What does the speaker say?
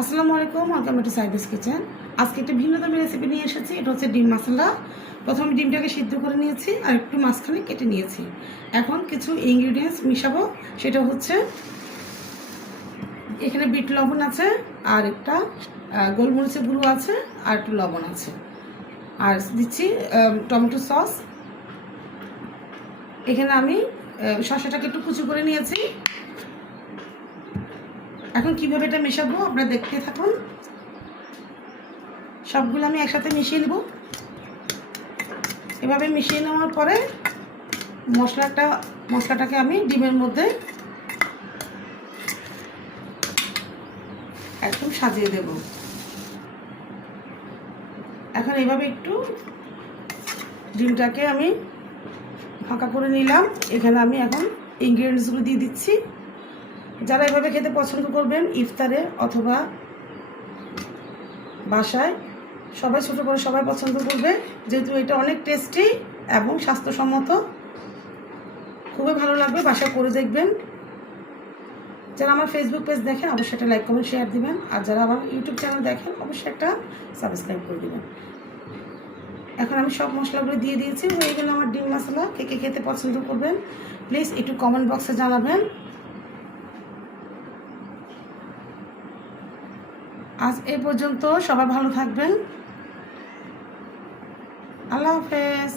আসসালামু আলাইকুম, welcome to সাইডাস kitchen. আজকে একটা ভিন্নধর্মী রেসিপি নিয়ে এসেছি। এটা হচ্ছে ডিম মশলা। প্রথমে ডিমটাকে সিদ্ধ করে নিয়েছি আর একটু মাঝখানে কেটে নিয়েছি। এখন কিছু ইনগ্রিডিয়েন্টস মিশাবো। সেটা হচ্ছে এখানে বিট লবণ আছে, আর একটা গোলমরিচের গুঁড়ো আছে, আর একটু লবণ আছে, আর দিচ্ছি টমেটো সস। এখানে আমি শসাটাকে একটু কুচি করে নিয়েছি। এখন কিভাবে এটা মেশাবো আপনারা দেখতে থাকুন। সবগুলো আমি একসাথে মিশিয়ে নেব। এভাবে মিশিয়ে নেওয়ার পরে মশলাটাকে আমি ডিমের মধ্যে একদম সাজিয়ে দেব। এখন এইভাবে একটু ডিমটাকে আমি ফাঁকা করে নিলাম। এখানে আমি এখন ইনগ্রিডিয়েন্টসগুলো দিয়ে দিচ্ছি। যারা এভাবে খেতে পছন্দ করবেন ইফতারে অথবা বাসায়, সবাই ছোটো করে সবাই পছন্দ করবে, যেহেতু এটা অনেক টেস্টি এবং স্বাস্থ্যসম্মত। খুবই ভালো লাগবে, বাসায় করে দেখবেন। যারা আমার ফেসবুক পেজ দেখেন অবশ্যই একটা লাইক কমেন্ট শেয়ার দিবেন, আর যারা আমার ইউটিউব চ্যানেল দেখেন অবশ্যই একটা সাবস্ক্রাইব করে দিবেন। এখন আমি সব মশলাগুলো দিয়ে দিয়েছি। হয়ে গেল আমার ডিম মশলা। কে কে খেতে পছন্দ করবেন প্লিজ একটু কমেন্ট বক্সে জানাবেন। আজ এই পর্যন্ত, সবাই ভালো থাকবেন। আল্লাহ হাফেজ।